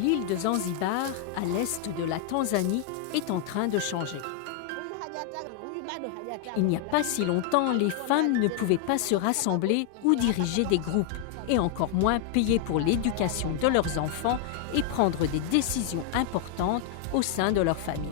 L'île de Zanzibar, à l'est de la Tanzanie, est en train de changer. Il n'y a pas si longtemps, les femmes ne pouvaient pas se rassembler ou diriger des groupes, et encore moins payer pour l'éducation de leurs enfants et prendre des décisions importantes au sein de leur famille.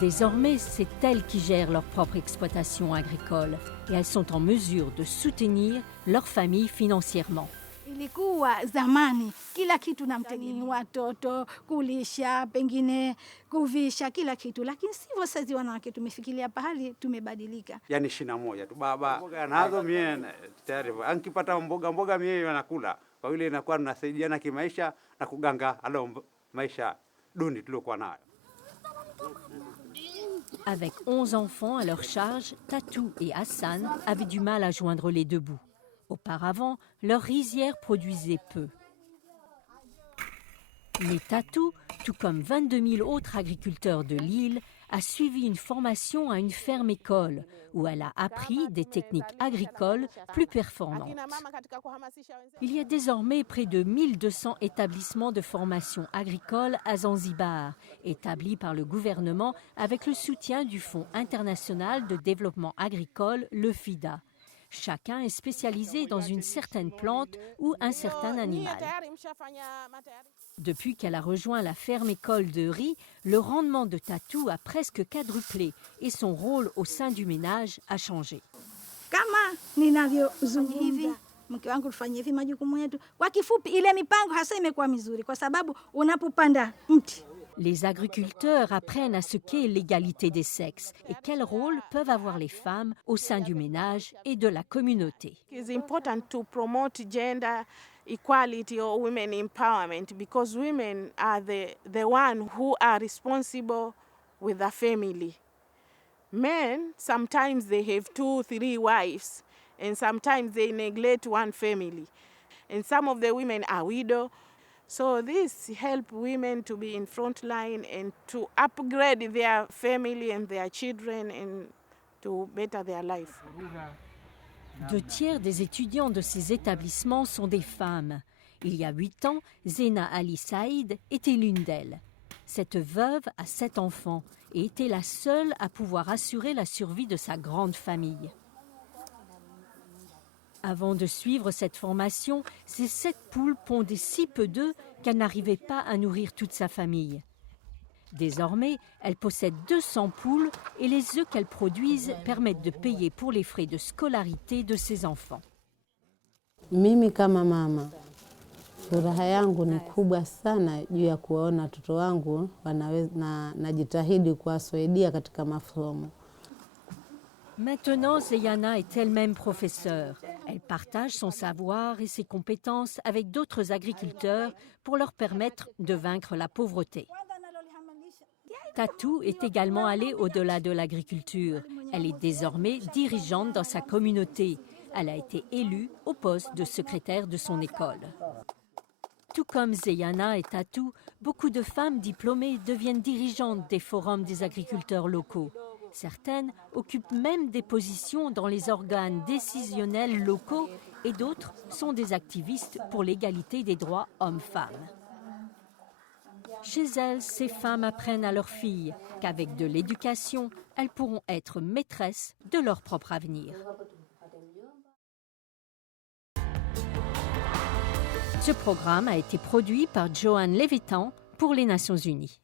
Désormais, c'est elles qui gèrent leur propre exploitation agricole et elles sont en mesure de soutenir leur famille financièrement. Ilikuwa zamani kila kitu namtegemea watoto, kulisha, pengine kuvisha, kila kitu, lakini sivyo sasa wanawake tumefikiria pahali tumebadilika. Yani 21 tu baba mboga nazo mie tayari ankipata mboga mie anakula. Kwa vile inakuwa tunasaidiana kimaisha na kuganga alo maisha duni tuliokuwa nayo. Avec 11 enfants à leur charge, Tatou et Hassan avaient du mal à joindre les deux bouts. Auparavant, leur rizière produisait peu. Mais Tatou, tout comme 22 000 autres agriculteurs de l'île, a suivi une formation à une ferme-école où elle a appris des techniques agricoles plus performantes. Il y a désormais près de 1200 établissements de formation agricole à Zanzibar, établis par le gouvernement avec le soutien du Fonds international de développement agricole, le FIDA. Chacun est spécialisé dans une certaine plante ou un certain animal. Depuis qu'elle a rejoint la ferme-école de riz, le rendement de Tatou a presque quadruplé et son rôle au sein du ménage a changé. Kama ninavyozungumza hivi, mke wangu tufanye hivi majukumu yetu. Kwa kifupi, ile mipango hasa imekuwa mizuri kwa sababu unapopanda mti. Les agriculteurs apprennent à ce qu'est l'égalité des sexes et quel rôle peuvent avoir les femmes au sein du ménage et de la communauté. It's important to promote gender equality or women empowerment because women are the one who are responsible with the family. Men, sometimes they have 2, 3 wives and sometimes they neglect one family. And some of the women are widows. So this helps women to be in front line and to upgrade their family and their children and to better their life. 2 tiers des étudiants de ces établissements sont des femmes. Il y a 8 ans, Zena Ali Saïd était l'une d'elles. Cette veuve a 7 enfants et était la seule à pouvoir assurer la survie de sa grande famille. Avant de suivre cette formation, ces 7 poules pondaient si peu d'œufs qu'elle n'arrivait pas à nourrir toute sa famille. Désormais, elle possède 200 poules et les œufs qu'elle produisent permettent de payer pour les frais de scolarité de ses enfants. Mimi kama mama, furaha yangu ni kubwa sana juu ya kuona watoto wangu najitahidi kuwasaidia katika masomo. Maintenant, Zeyana est elle-même professeure. Elle partage son savoir et ses compétences avec d'autres agriculteurs pour leur permettre de vaincre la pauvreté. Tatou est également allée au-delà de l'agriculture. Elle est désormais dirigeante dans sa communauté. Elle a été élue au poste de secrétaire de son école. Tout comme Zeyana et Tatou, beaucoup de femmes diplômées deviennent dirigeantes des forums des agriculteurs locaux. Certaines occupent même des positions dans les organes décisionnels locaux et d'autres sont des activistes pour l'égalité des droits hommes-femmes. Chez elles, ces femmes apprennent à leurs filles qu'avec de l'éducation, elles pourront être maîtresses de leur propre avenir. Ce programme a été produit par Joanne Levitan pour les Nations Unies.